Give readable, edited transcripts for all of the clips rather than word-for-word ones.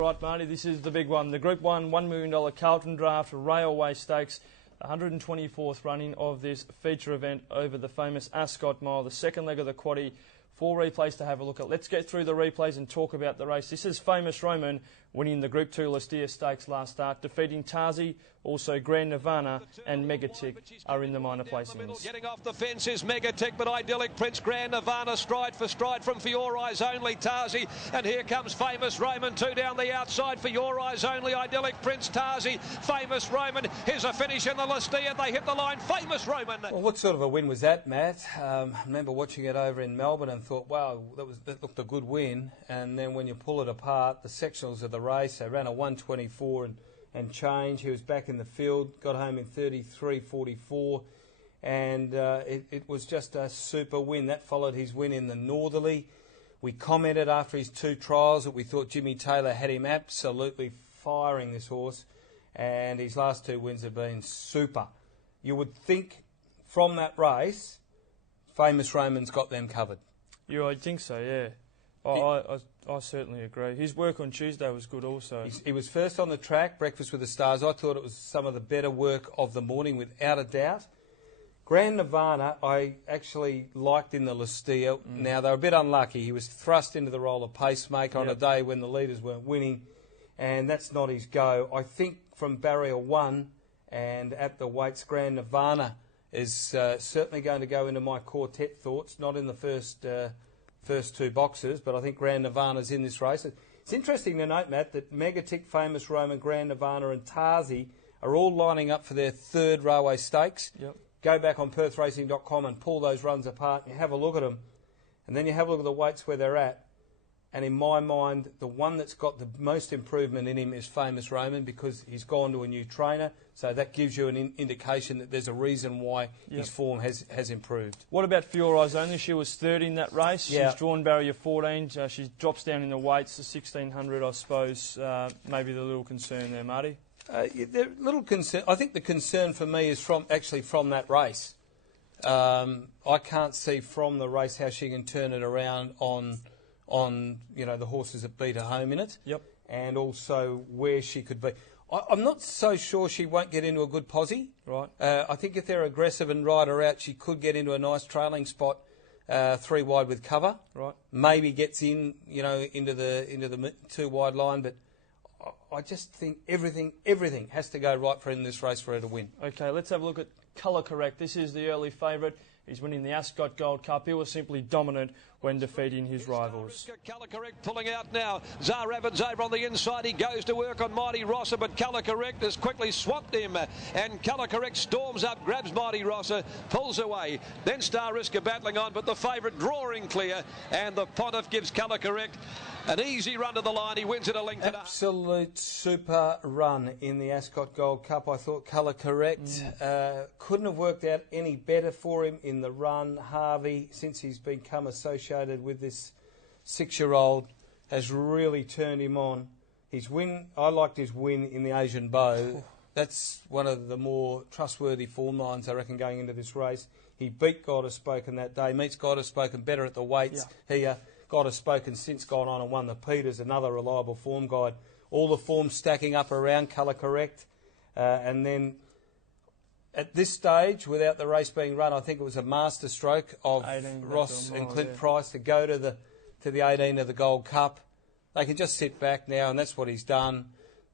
Right, Marty, this is the big one. The Group 1 $1 million Carlton Draught Railway Stakes, 124th running of this feature event over the famous Ascot Mile, the second leg of the quaddie. 4 replays to have a look at. Let's get through the replays and talk about the race. This is Famous Roman winning the Group 2 Lastia Stakes last start, defeating Tarzi. Also Grand Nirvana and Megatic are in the minor placings. Getting off the fence is Megatic, but Idyllic Prince, Grand Nirvana, stride for stride from For Your Eyes Only, Tarzi. And here comes Famous Roman, 2 down the outside, For Your Eyes Only, Idyllic Prince, Tarzi, Famous Roman. Here's a finish in the Lastia. They hit the line, Famous Roman. Well, what sort of a win was that, Matt? I remember watching it over in Melbourne and thought, wow, that looked a good win. And then when you pull it apart, the sectionals of the race, they ran a 124 and change. He was back in the field, got home in 33.44, and it was just a super win. That followed his win in the Northerly. We commented after his 2 trials that we thought Jimmy Taylor had him absolutely firing, this horse, and his last 2 wins have been super. You would think from that race, Famous Roman's got them covered. Yeah, I think so, yeah. I certainly agree. His work on Tuesday was good also. He was first on the track, Breakfast with the Stars. I thought it was some of the better work of the morning, without a doubt. Grand Nirvana, I actually liked in the Lastia. Now, they were a bit unlucky. He was thrust into the role of pacemaker on a day when the leaders weren't winning, and that's not his go. I think from barrier 1 and at the weights, Grand Nirvana is certainly going to go into my quartet thoughts, not in the first 2 boxes, but I think Grand Nirvana's in this race. It's interesting to note, Matt, that Megatic, Famous Roman, Grand Nirvana and Tarzi are all lining up for their 3rd railway stakes. Yep. Go back on perthracing.com and pull those runs apart and you have a look at them. And then you have a look at the weights where they're at. And in my mind, the one that's got the most improvement in him is Famous Roman, because he's gone to a new trainer. So that gives you an indication that there's a reason why his form has improved. What about For Your Eyes Only? She was 3rd in that race. Yeah. She's drawn barrier 14. She drops down in the weights to 1600, I suppose. Maybe the little concern there, Marty. Little concern. I think the concern for me is from that race. I can't see from the race how she can turn it around on the horses that beat her home in it. Yep. And also where she could be. I'm not so sure she won't get into a good posse. Right. I think if they're aggressive and ride her out, she could get into a nice trailing spot, 3 wide with cover. Right. Maybe gets in, into the 2 wide line, but I just think everything has to go right for her in this race for her to win. Okay, let's have a look at Colour Correct. This is the early favourite. He's winning the Ascot Gold Cup. He was simply dominant when defeating his rivals. Colour Correct pulling out now. Zar Evans over on the inside. He goes to work on Mighty Rosser, but Colour Correct has quickly swamped him. And Colour Correct storms up, grabs Mighty Rosser, pulls away. Then Star Risker battling on, but the favourite drawing clear. And the Pontiff gives Colour Correct an easy run to the line. He wins it a length. Absolute super run in the Ascot Gold Cup. I thought Colour Correct couldn't have worked out any better for him in the run. Harvey, since he's become associated with this 6-year-old, has really turned him on. His win, I liked his win in the Asian Bow. That's one of the more trustworthy form lines, I reckon, going into this race. He beat God Has Spoken that day, meets God Has Spoken better at the weights here. God Has Spoken since gone on and won the Peters, another reliable form guide. All the form stacking up around Colour Correct. And then at this stage, without the race being run, I think it was a master stroke of Ross and Clint Price to go to the 18 of the Gold Cup. They can just sit back now, and that's what he's done.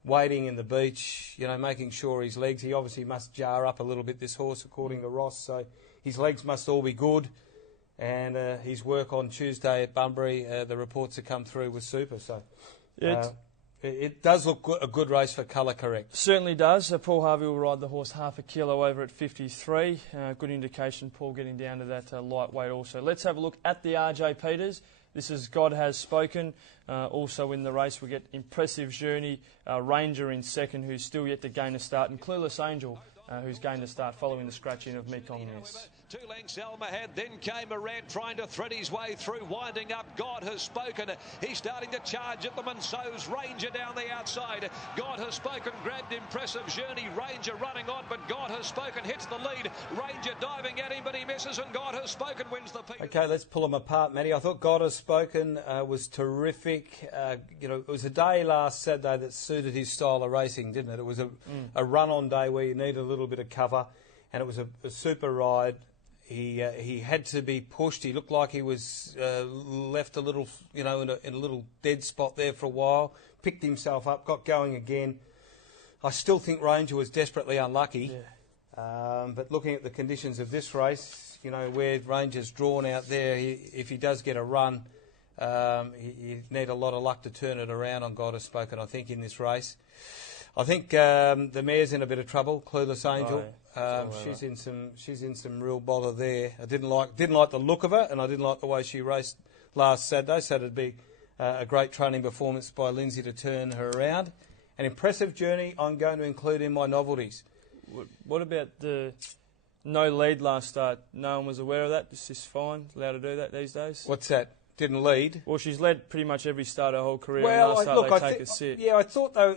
Waiting in the beach, making sure his legs, he obviously must jar up a little bit, this horse, according to Ross, so his legs must all be good. And his work on Tuesday at Bunbury, the reports that come through was super. So it does look a good race for Colour Correct. Certainly does. Paul Harvey will ride the horse half a kilo over at 53. Good indication, Paul getting down to that lightweight also. Let's have a look at the RJ Peters. This is God Has Spoken. Also in the race we get Impressive Journey, Ranger in second, who's still yet to gain a start, and Clueless Angel, who's gained a start following the scratching of Mekong Ness. 2 lengths Elmer had, then came Morant trying to thread his way through, winding up. God Has Spoken. He's starting to charge at them, and so's Ranger down the outside. God Has Spoken grabbed Impressive Journey. Ranger running on, but God Has Spoken hits the lead. Ranger diving at him, but he misses, and God Has Spoken wins the piece. Okay, let's pull them apart, Matty. I thought God Has Spoken was terrific. It was a day last Saturday that suited his style of racing, didn't it? It was a run-on day where you needed a little bit of cover, and it was a super ride. He had to be pushed. He looked like he was left a little, in a little dead spot there for a while. Picked himself up, got going again. I still think Ranger was desperately unlucky. Yeah. But looking at the conditions of this race, where Ranger's drawn out there, if he does get a run, you need a lot of luck to turn it around on God Has Spoken, I think, in this race. I think the mare's in a bit of trouble, Clueless Angel. She's in some real bother there. I didn't like the look of her, and I didn't like the way she raced last Saturday. So it'd be a great training performance by Lindsay to turn her around. An Impressive Journey I'm going to include in my novelties. What about the no lead last start? No one was aware of that. Is this fine? Allowed to do that these days? What's that? Didn't lead? Well, she's led pretty much every start her whole career. Well, and last start they take a sit. Yeah, I thought though.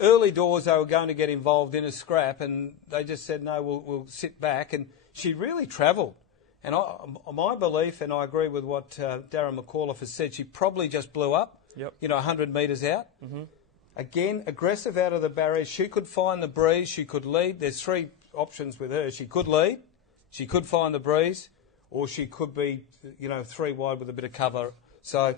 Early doors, they were going to get involved in a scrap, and they just said, no, we'll sit back. And she really travelled. And my belief, and I agree with what Darren McAuliffe has said, she probably just blew up, 100 metres out. Mm-hmm. Again, aggressive out of the barriers. She could find the breeze. She could lead. There's 3 options with her. She could lead, she could find the breeze, or she could be, 3 wide with a bit of cover. So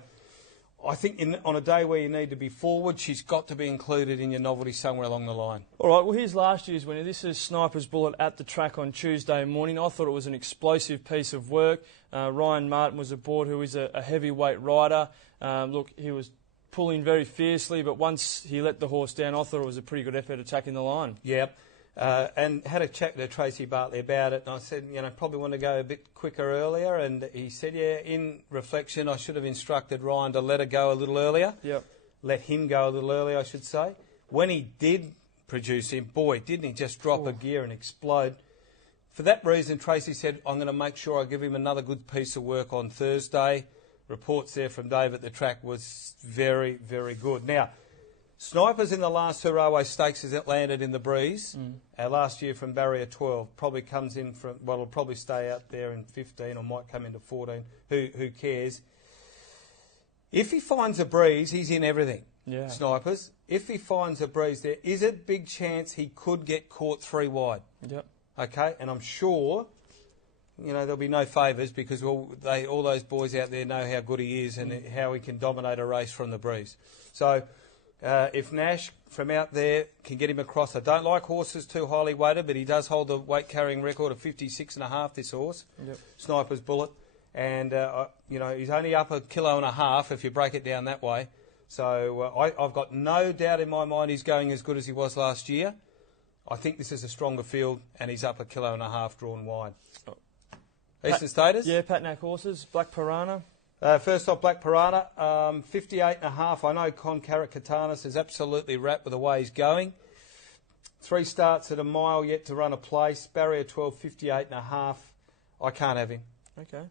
I think on a day where you need to be forward, she's got to be included in your novelty somewhere along the line. All right, well, here's last year's winner. This is Sniper's Bullet at the track on Tuesday morning. I thought it was an explosive piece of work. Ryan Martin was aboard, who is a heavyweight rider. Look, he was pulling very fiercely, but once he let the horse down, I thought it was a pretty good effort attacking the line. Yep. And had a chat to Tracy Bartley about it, and I said, probably want to go a bit quicker earlier, and he said, yeah, in reflection, I should have instructed Ryan to let her go a little earlier. Yep. Let him go a little earlier, I should say. When he did produce him, boy, didn't he just drop a gear and explode. For that reason, Tracy said, I'm going to make sure I give him another good piece of work on Thursday. Reports there from Dave at the track was very, very good. Now, Snipers in the last 2 railway stakes has landed in the breeze. Last year from barrier 12. Probably comes in from, well, it'll probably stay out there in 15 or might come into 14. Who cares? If he finds a breeze, he's in everything. Yeah. Snipers. If he finds a breeze, there is a big chance he could get caught 3 wide. Yep. Okay, and I'm sure, there'll be no favours because all those boys out there know how good he is and how he can dominate a race from the breeze. So if Nash from out there can get him across, I don't like horses too highly weighted, but he does hold the weight carrying record of 56.5. This horse, Sniper's Bullet, and he's only up 1.5 kilos if you break it down that way. So I've got no doubt in my mind he's going as good as he was last year. I think this is a stronger field, and he's up 1.5 kilos drawn wide. Eastern Status? Yeah, Patnack horses. Black Piranha. First off, Black Piranha, 58.5. I know Con Caracatanis is absolutely wrapped with the way he's going. 3 starts at a mile yet to run a place. Barrier 12, 58.5. I can't have him. Okay.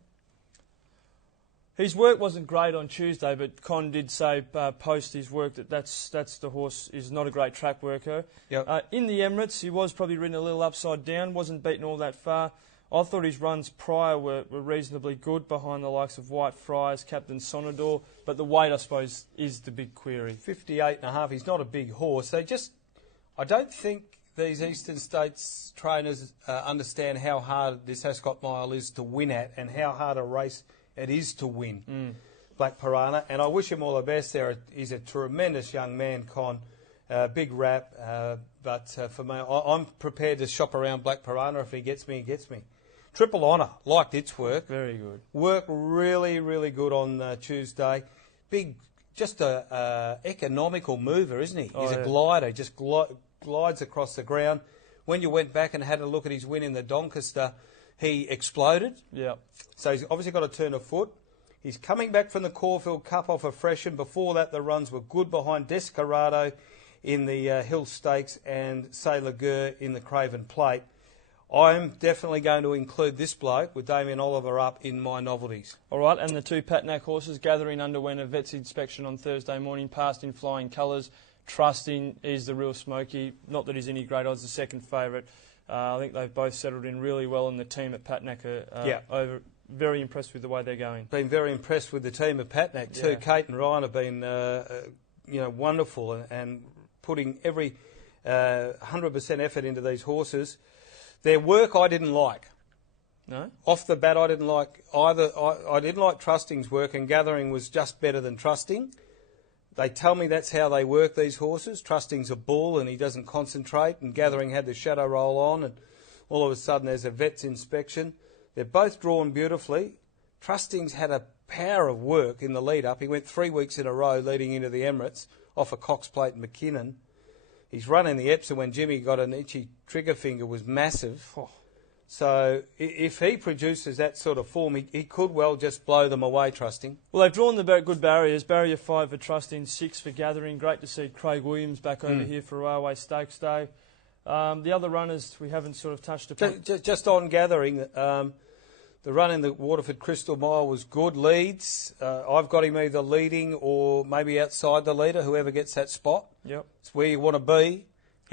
His work wasn't great on Tuesday, but Con did say post his work that's the horse is not a great track worker. Yep. In the Emirates, he was probably ridden a little upside down, wasn't beaten all that far. I thought his runs prior were reasonably good behind the likes of White Friars, Captain Sonador, but the weight, I suppose, is the big query. 58.5, he's not a big horse. I don't think these Eastern States trainers understand how hard this Ascot Mile is to win at and how hard a race it is to win. Black Piranha, and I wish him all the best there. He's a tremendous young man, Con. Big rap, but for me, I'm prepared to shop around Black Piranha. If he gets me, he gets me. Triple Honour, liked its work. Very good. Worked really, really good on Tuesday. Big, just a economical mover, isn't he? He's a glider, just glides across the ground. When you went back and had a look at his win in the Doncaster, he exploded. Yeah. So he's obviously got a turn of foot. He's coming back from the Caulfield Cup off a freshen. Before that, the runs were good behind Descarado in the Hill Stakes and Sailor Gurr in the Craven Plate. I'm definitely going to include this bloke with Damien Oliver up in my novelties. All right, and the two Patnack horses, Gathering underwent a vet's inspection on Thursday morning, passed in flying colours. Trusting is the real smoky. Not that he's any great odds, the second favourite. I think they've both settled in really well, and the team at Patnack are very impressed with the way they're going. Been very impressed with the team at Patnack too. Yeah. Kate and Ryan have been wonderful and putting every 100% effort into these horses. Their work I didn't like. No? Off the bat I didn't like either. I didn't like Trusting's work, and Gathering was just better than Trusting. They tell me that's how they work, these horses. Trusting's a bull and he doesn't concentrate, and Gathering had the shadow roll on, and all of a sudden there's a vet's inspection. They're both drawn beautifully. Trusting's had a power of work in the lead-up. He went 3 weeks in a row leading into the Emirates off a Cox Plate and McKinnon. His run in the Epsom when Jimmy got an itchy trigger finger was massive. Oh. So if he produces that sort of form, he could well just blow them away, Trusting. Well, they've drawn the good barriers. Barrier 5 for Trusting, 6 for Gathering. Great to see Craig Williams back over here for Railway Stakes Day. The other runners we haven't sort of touched upon. Just on Gathering, the run in the Waterford Crystal Mile was good. Leads. I've got him either leading or maybe outside the leader, whoever gets that spot. Yep. It's where you want to be.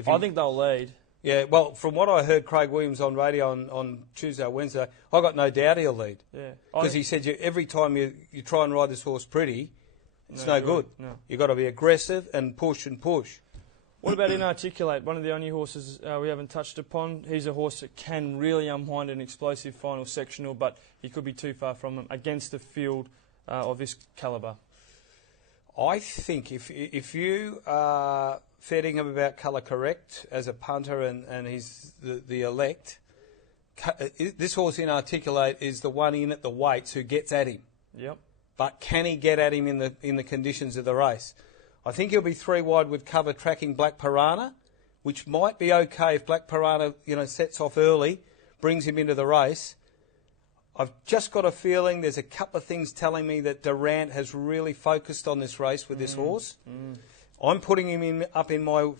I think they'll lead. Yeah, well, from what I heard Craig Williams on radio on Tuesday or Wednesday, I got no doubt he'll lead. Yeah. Because he said every time you try and ride this horse pretty, it's no good. No. You've got to be aggressive and push and push. What about Inarticulate? One of the only horses we haven't touched upon. He's a horse that can really unwind an explosive final sectional, but he could be too far from them against a field of this calibre. I think if you are feeding him about colour correct as a punter and he's the elect, this horse Inarticulate is the one in at the weights who gets at him. Yep. But can he get at him in the conditions of the race? I think he'll be 3 wide with cover tracking Black Piranha, which might be okay if Black Piranha, sets off early, brings him into the race. I've just got a feeling there's a couple of things telling me that Durant has really focused on this race with this horse. I'm putting him up in my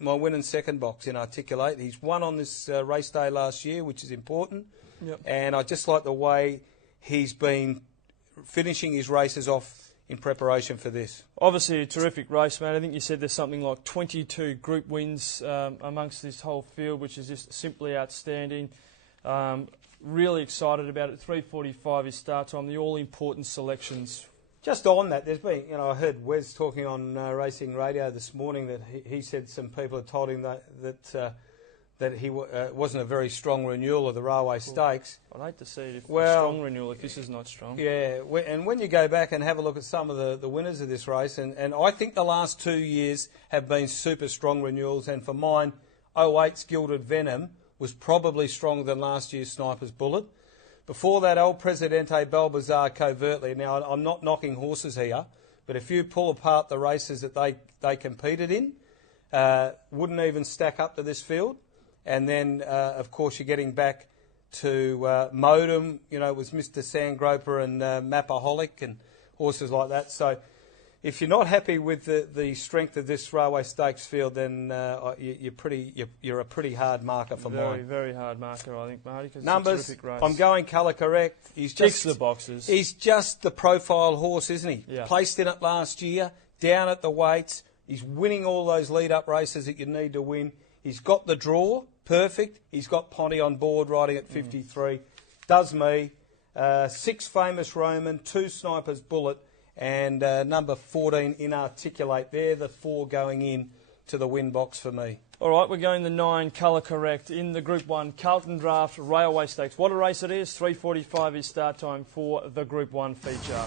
win and second box in Articulate. He's won on this race day last year, which is important. Yep. And I just like the way he's been finishing his races off in preparation for this. Obviously a terrific race, mate. I think you said there's something like 22 group wins amongst this whole field, which is just simply outstanding. Really excited about it. 3:45 is start time. The all-important selections. Just on that, there's been, I heard Wes talking on racing radio this morning that he said some people had told him that he wasn't a very strong renewal of the Railway Stakes. I'd hate to see it if a strong renewal if this is not strong. Yeah, and when you go back and have a look at some of the winners of this race, and I think the last 2 years have been super strong renewals, and for mine, 08's Gilded Venom was probably stronger than last year's Sniper's Bullet. Before that, El Presidente Balbazar covertly. Now, I'm not knocking horses here, but if you pull apart the races that they competed in, wouldn't even stack up to this field. And then, of course, you're getting back to Modem, it was Mr. Sandgroper and Mapaholic and horses like that. So if you're not happy with the strength of this Railway Stakes field, then you're a pretty hard marker for mine. Very, very hard marker, I think, Marty, because Numbers, it's a terrific race. I'm going colour correct. He's Ticks just the boxes. He's just the profile horse, isn't he? Yeah. Placed in it last year, down at the weights. He's winning all those lead-up races that you need to win. He's got the draw, perfect. He's got Ponty on board riding at 53. Does me. 6 Famous Roman, 2 Sniper's Bullet, and number 14 Inarticulate. They're the 4 going in to the win box for me. All right, we're going the 9, colour correct, in the Group 1 Carlton Draught Railway Stakes. What a race it is. 3:45 is start time for the Group 1 feature.